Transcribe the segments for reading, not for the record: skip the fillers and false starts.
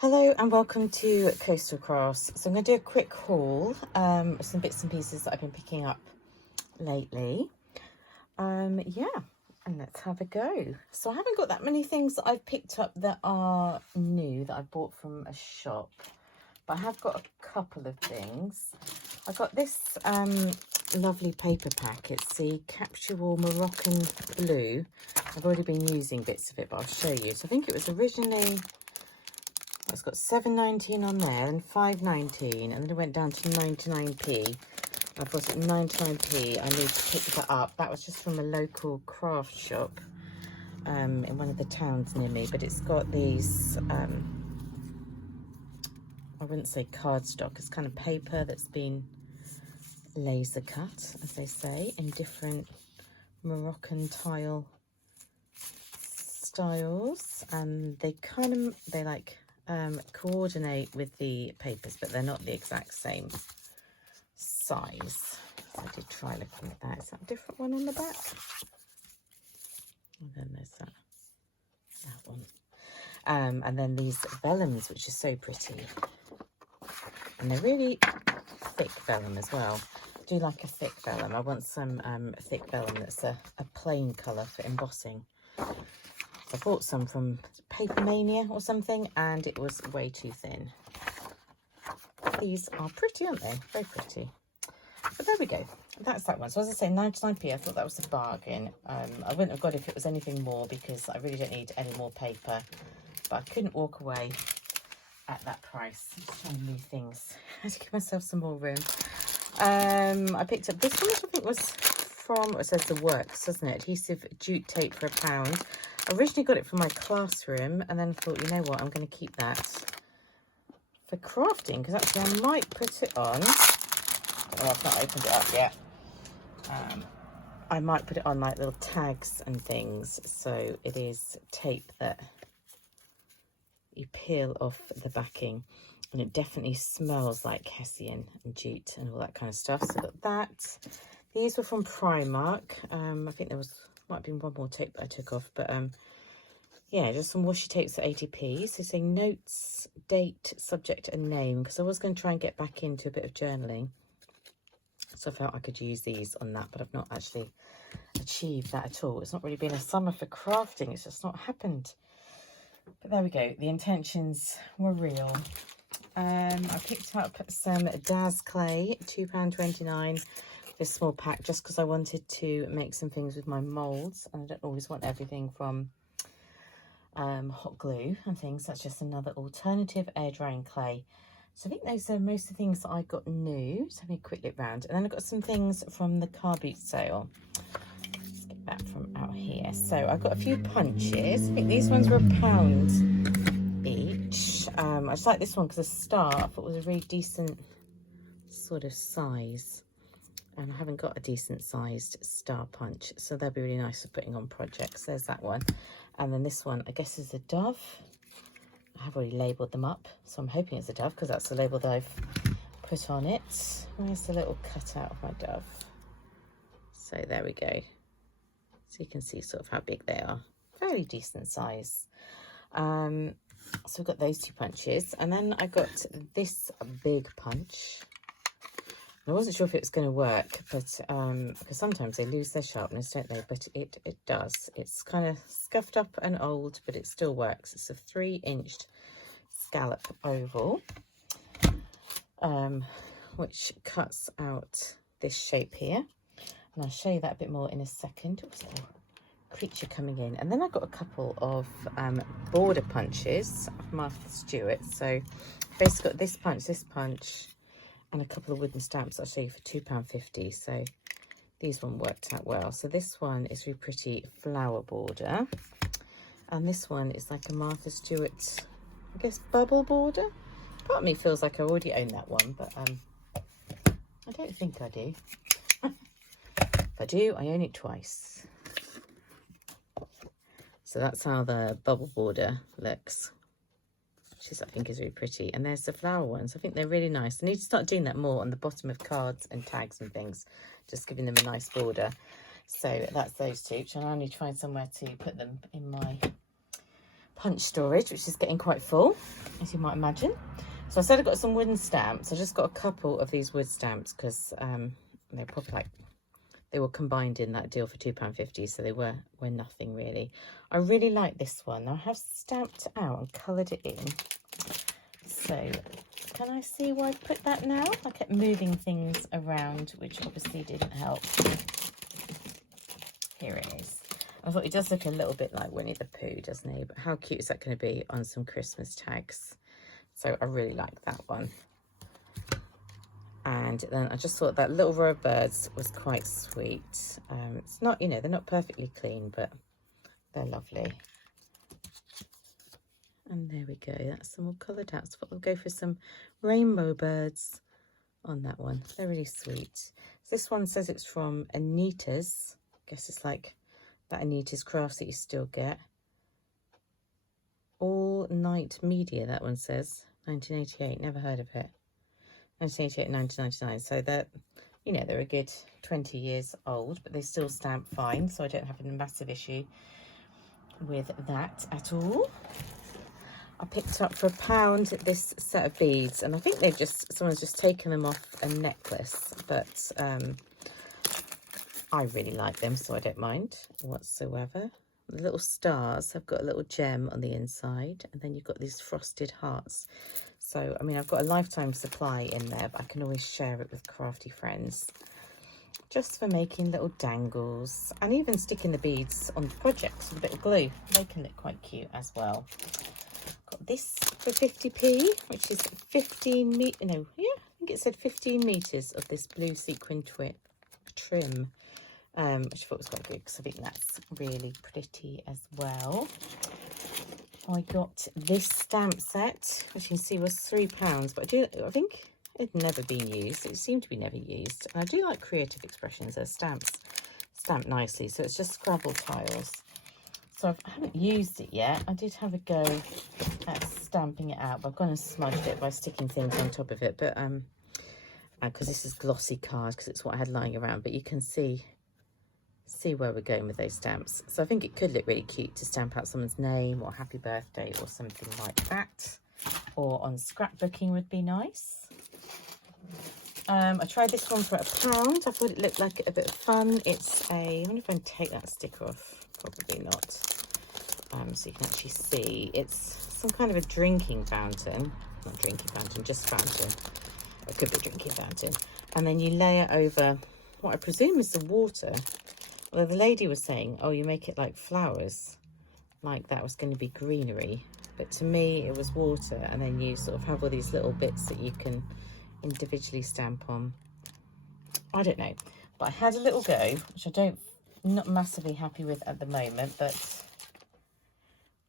Hello and welcome to Coastal Crafts. So I'm going to do a quick haul, some bits and pieces that I've been picking up lately. Yeah, and let's have a go. So I haven't got that many things that I've picked up that are new that I bought from a shop, but I have got a couple of things. I got this lovely paper pack. It's the Capsule Moroccan Blue. I've already been using bits of it, but I'll show you. So I think it was originally... It's got $7.19 on there and $5.19, and then it went down to 99p. I thought at 99p I need to pick that up. That was just from a local craft shop in one of the towns near me, but it's got these, I wouldn't say cardstock, it's kind of paper that's been laser cut, as they say, in different Moroccan tile styles, and they coordinate with the papers, but they're not the exact same size. So I did try looking at that. Is that a different one on the back? And then there's that one. And then these vellums, which are so pretty. And they're really thick vellum as well. I do like a thick vellum. I want some thick vellum that's a plain colour for embossing. I bought some from Paper Mania or something, and it was way too thin. These are pretty, aren't they? Very pretty. But there we go. That's that one. So as I say, 99p, I thought that was a bargain. I wouldn't have got it if it was anything more, because I really don't need any more paper. But I couldn't walk away at that price. Just trying new things. I had to give myself some more room. I picked up this one, which I think was from, it says The Works, doesn't it? Adhesive jute tape for £1. I originally got it for my classroom, and then thought, you know what, I'm going to keep that for crafting, because actually I might put it on. Oh, I've not opened it up yet. I might put it on like little tags and things. So it is tape that you peel off the backing, and it definitely smells like Hessian and jute and all that kind of stuff. So I got that. These were from Primark. I think there might have been one more tape that I took off, but yeah, just some washi tapes at 80p. So saying notes, date, subject and name, because I was going to try and get back into a bit of journaling. So I felt I could use these on that, but I've not actually achieved that at all. It's not really been a summer for crafting. It's just not happened. But there we go. The intentions were real. I picked up some Daz clay, £2.29. This small pack, just because I wanted to make some things with my moulds, and I don't always want everything from hot glue and things. That's just another alternative air drying clay. So I think those are most of the things that I got new. So let me quick look round, and then I got some things from the car boot sale. Let's get that from out here. So I got a few punches. I think these ones were £1 each. I just like this one because the star I thought was a really decent sort of size. And I haven't got a decent sized star punch, so they'll be really nice for putting on projects. There's that one. And then this one, I guess, is a dove. I have already labelled them up, so I'm hoping it's a dove, because that's the label that I've put on it. Where's the little cutout of my dove? So there we go. So you can see sort of how big they are. Fairly decent size. So we've got those two punches. And then I got this big punch. I wasn't sure if it was going to work, but because sometimes they lose their sharpness, don't they? But it does. It's kind of scuffed up and old, but it still works. It's a 3-inch scallop oval, which cuts out this shape here. And I'll show you that a bit more in a second. What's that creature coming in? And then I got a couple of border punches of Martha Stewart. So basically got this punch, and a couple of wooden stamps I'll show you for £2.50. So these one worked out well. So this one is really pretty flower border, and this one is like a Martha Stewart, I guess, bubble border. Part of me feels like I already own that one, but I don't think I do. If I do, I own it twice. So that's how the bubble border looks. I think is really pretty. And there's the flower ones. I think they're really nice. I need to start doing that more on the bottom of cards and tags and things, just giving them a nice border. So that's those two, and I need to find somewhere to put them in my punch storage, which is getting quite full, as you might imagine. So I said I got some wooden stamps. I just got a couple of these wood stamps because they're probably like, they were combined in that deal for £2.50, so they were nothing really. I really like this one. I have stamped it out and coloured it in. So can I see why I put that now? I kept moving things around, which obviously didn't help. Here it is. I thought it does look a little bit like Winnie the Pooh, doesn't he? But how cute is that going to be on some Christmas tags? So I really like that one. And then I just thought that little row of birds was quite sweet. It's not, you know, they're not perfectly clean, but they're lovely. And there we go. That's them all coloured out. So we'll go for some rainbow birds on that one. They're really sweet. So this one says it's from Anita's. I guess it's like that Anita's Crafts that you still get. All Night Media, that one says. 1988. Never heard of it. 1988, 1999. So that, you know, they're a good 20 years old, but they still stamp fine. So I don't have a massive issue with that at all. I picked up for £1 this set of beads, and I think they've just, someone's just taken them off a necklace, but I really like them, so I don't mind whatsoever. The little stars have got a little gem on the inside, and then you've got these frosted hearts. So, I mean, I've got a lifetime supply in there, but I can always share it with crafty friends, just for making little dangles, and even sticking the beads on projects with a bit of glue. They can look quite cute as well. Got this for 50p, which is 15 meter. No, yeah, I think it said 15 meters of this blue sequin trim, which I thought was quite good because I think that's really pretty as well. I got this stamp set, which you can see was £3, but I think it'd never been used. It seemed to be never used. And I do like Creative Expressions. They're stamps stamped nicely, so it's just Scrabble tiles. So I haven't used it yet. I did have a go at stamping it out, but I've gone and smudged it by sticking things on top of it. But because this is glossy card, because it's what I had lying around. But you can see where we're going with those stamps. So I think it could look really cute to stamp out someone's name or happy birthday or something like that. Or on scrapbooking would be nice. I tried this one for £1. I thought it looked like a bit of fun. It's a, I wonder if I can take that sticker off. Probably not. So you can actually see it's some kind of a drinking fountain. Not drinking fountain, just fountain. It could be a drinking fountain. And then you layer over what I presume is the water. Although the lady was saying, oh, you make it like flowers, like that was going to be greenery. But to me, it was water. And then you sort of have all these little bits that you can individually stamp on. I don't know. But I had a little go, which not massively happy with at the moment, but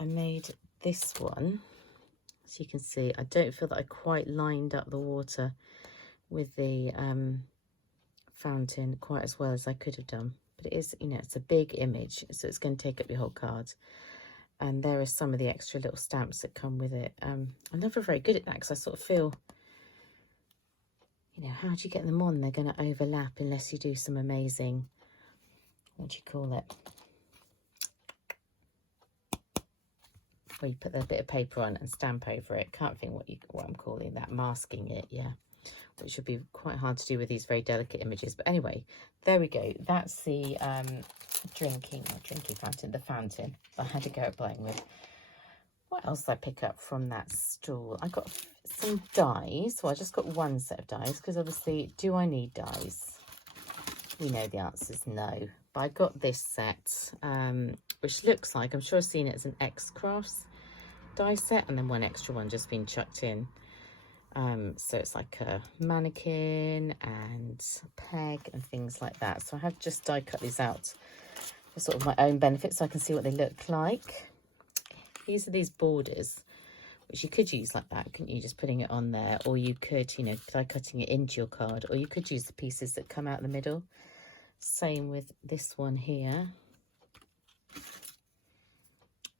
I made this one. So you can see, I don't feel that I quite lined up the water with the fountain quite as well as I could have done. But it is, you know, it's a big image, so it's going to take up your whole card. And there are some of the extra little stamps that come with it. I'm never very good at that because I sort of feel, you know, how do you get them on? They're going to overlap unless you do some amazing, what do you call it? Where you put a bit of paper on and stamp over it. Can't think what I'm calling that. Masking it, yeah. Which would be quite hard to do with these very delicate images. But anyway, there we go. That's the drinking fountain, the fountain I had to go at playing with. What else did I pick up from that stall? I got some dies. Well, I just got one set of dies because obviously, do I need dies? We know the answer is no. But I got this set, which looks like, I'm sure I've seen it as an X Crafts die set, and then one extra one just been chucked in. So it's like a mannequin and a peg and things like that. So I have just die cut these out for sort of my own benefit so I can see what they look like. These are these borders, which you could use like that, couldn't you? Just putting it on there, or you could, you know, die cutting it into your card, or you could use the pieces that come out the middle. Same with this one here.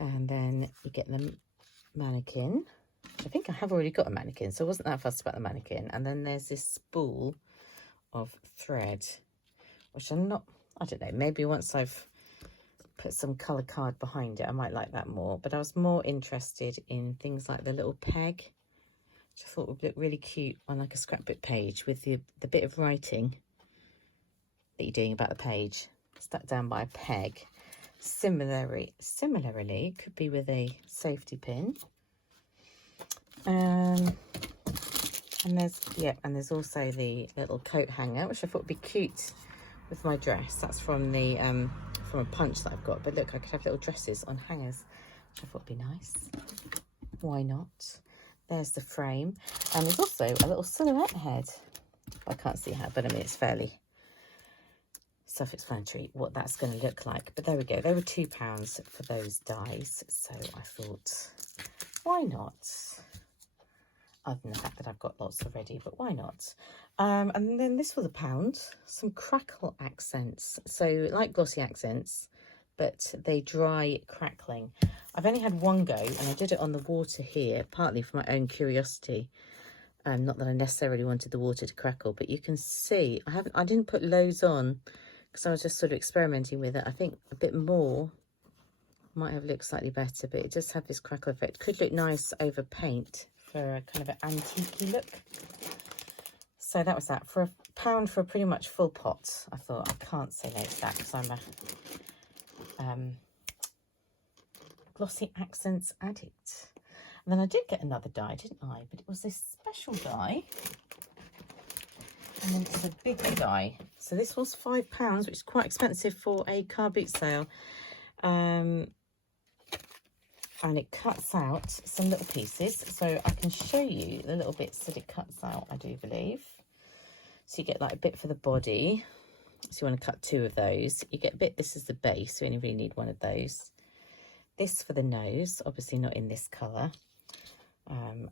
And then you get the mannequin. I think I have already got a mannequin, so I wasn't that fussed about the mannequin. And then there's this spool of thread, which I'm not, I don't know, maybe once I've put some colour card behind it. I might like that more, but I was more interested in things like the little peg, which I thought would look really cute on like a scrapbook page with the bit of writing that you're doing about the page stuck down by a peg. Similarly, it could be with a safety pin. And there's also the little coat hanger, which I thought would be cute with my dress. That's from the from a punch that I've got. But look, I could have little dresses on hangers, which I thought would be nice. Why not? There's the frame, and there's also a little silhouette head. I can't see how, but I mean it's fairly self-explanatory what that's going to look like. But there we go. They were £2 for those dies, so I thought, why not? Other than the fact that I've got lots already, but why not? And then this was £1, some crackle accents. So like glossy accents, but they dry crackling. I've only had one go, and I did it on the water here, partly for my own curiosity. Not that I necessarily wanted the water to crackle, but you can see I didn't put loads on because I was just sort of experimenting with it. I think a bit more might have looked slightly better, but it does have this crackle effect. Could look nice over paint for a kind of an antique look. So that was that. For £1 for a pretty much full pot. I thought I can't say no to that because I'm a glossy accents addict. And then I did get another die, didn't I? But it was this special die. And then it's a bigger die. So this was £5, which is quite expensive for a car boot sale. And it cuts out some little pieces, so I can show you the little bits that it cuts out, I do believe. So you get like a bit for the body, so you want to cut 2 of those. You get a bit, this is the base, so you only really need 1 of those. This for the nose, obviously not in this colour,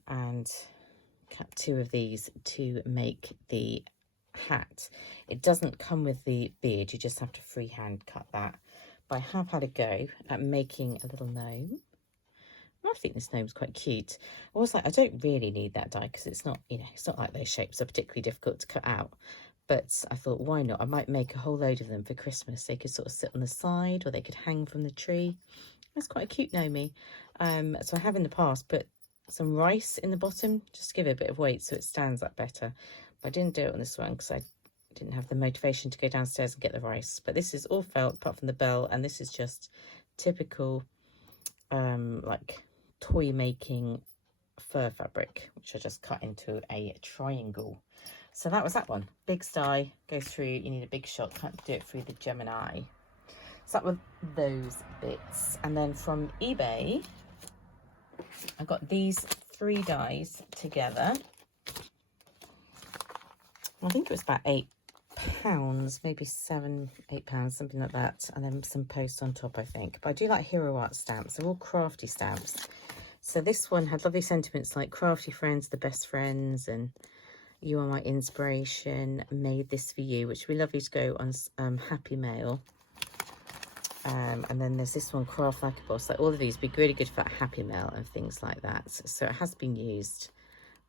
and cut 2 of these to make the hat. It doesn't come with the beard, you just have to freehand cut that. But I have had a go at making a little gnome. I think this gnome's quite cute. I was like, I don't really need that die because it's not, you know, it's not like those shapes are particularly difficult to cut out. But I thought, why not? I might make a whole load of them for Christmas. They could sort of sit on the side, or they could hang from the tree. It's quite a cute gnomey. So I have in the past put some rice in the bottom, just to give it a bit of weight so it stands up better. But I didn't do it on this one because I didn't have the motivation to go downstairs and get the rice. But this is all felt apart from the bell, and this is just typical like toy making fur fabric, which I just cut into a triangle. So that was that one. Big sty goes through, you need a big shot, can't do it through the Gemini. So that were those bits. And then from eBay I got these 3 dies together. I think it was about £8, maybe £7-8, something like that, and then some post on top, I think. But I do like Hero Art stamps. They're all crafty stamps. So this one had lovely sentiments like crafty friends, the best friends, and you are my inspiration, made this for you, which would be lovely to go on Happy Mail. And then there's this one, craft like a boss. Like all of these would be really good for Happy Mail and things like that. So it has been used,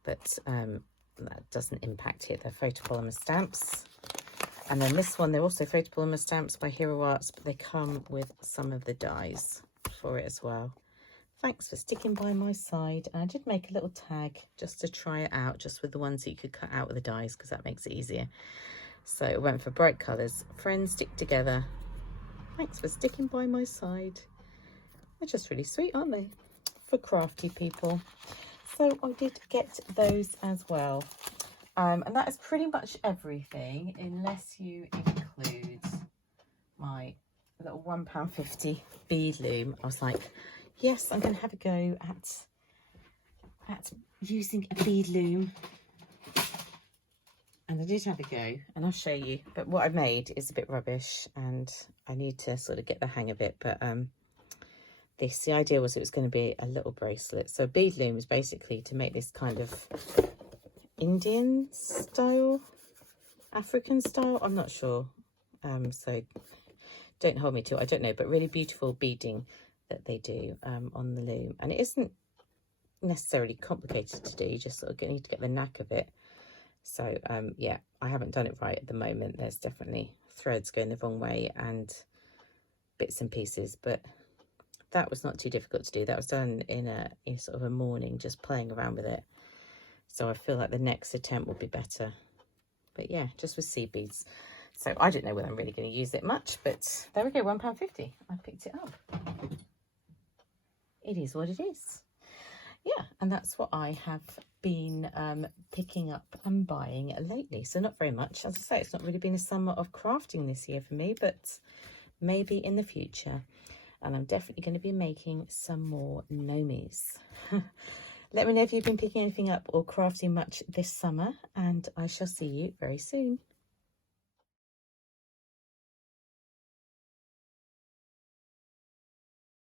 but that doesn't impact it. They're photopolymer stamps. And then this one, they're also photopolymer stamps by Hero Arts, but they come with some of the dies for it as well. Thanks for sticking by my side. And I did make a little tag just to try it out, just with the ones that you could cut out with the dies, because that makes it easier. So it went for bright colours. Friends stick together. Thanks for sticking by my side. They're just really sweet, aren't they? For crafty people. So I did get those as well. And that is pretty much everything, unless you include my little £1.50 bead loom. I was like, yes, I'm going to have a go at using a bead loom. And I did have a go, and I'll show you. But what I made is a bit rubbish, and I need to sort of get the hang of it. But the idea was it was going to be a little bracelet. So a bead loom is basically to make this kind of Indian style, African style, I'm not sure. So don't hold me to it, I don't know, but really beautiful beading that they do on the loom. And it isn't necessarily complicated to do, you just sort of need to get the knack of it. So yeah, I haven't done it right at the moment. There's definitely threads going the wrong way and bits and pieces, but that was not too difficult to do. That was done in sort of a morning, just playing around with it. So I feel like the next attempt will be better. But yeah, just with seed beads. So I don't know whether I'm really going to use it much, but there we go, £1.50. I picked it up. It is what it is. Yeah, and that's what I have been picking up and buying lately. So not very much. As I say, it's not really been a summer of crafting this year for me, but maybe in the future. And I'm definitely going to be making some more nomies. Let me know if you've been picking anything up or crafting much this summer, and I shall see you very soon.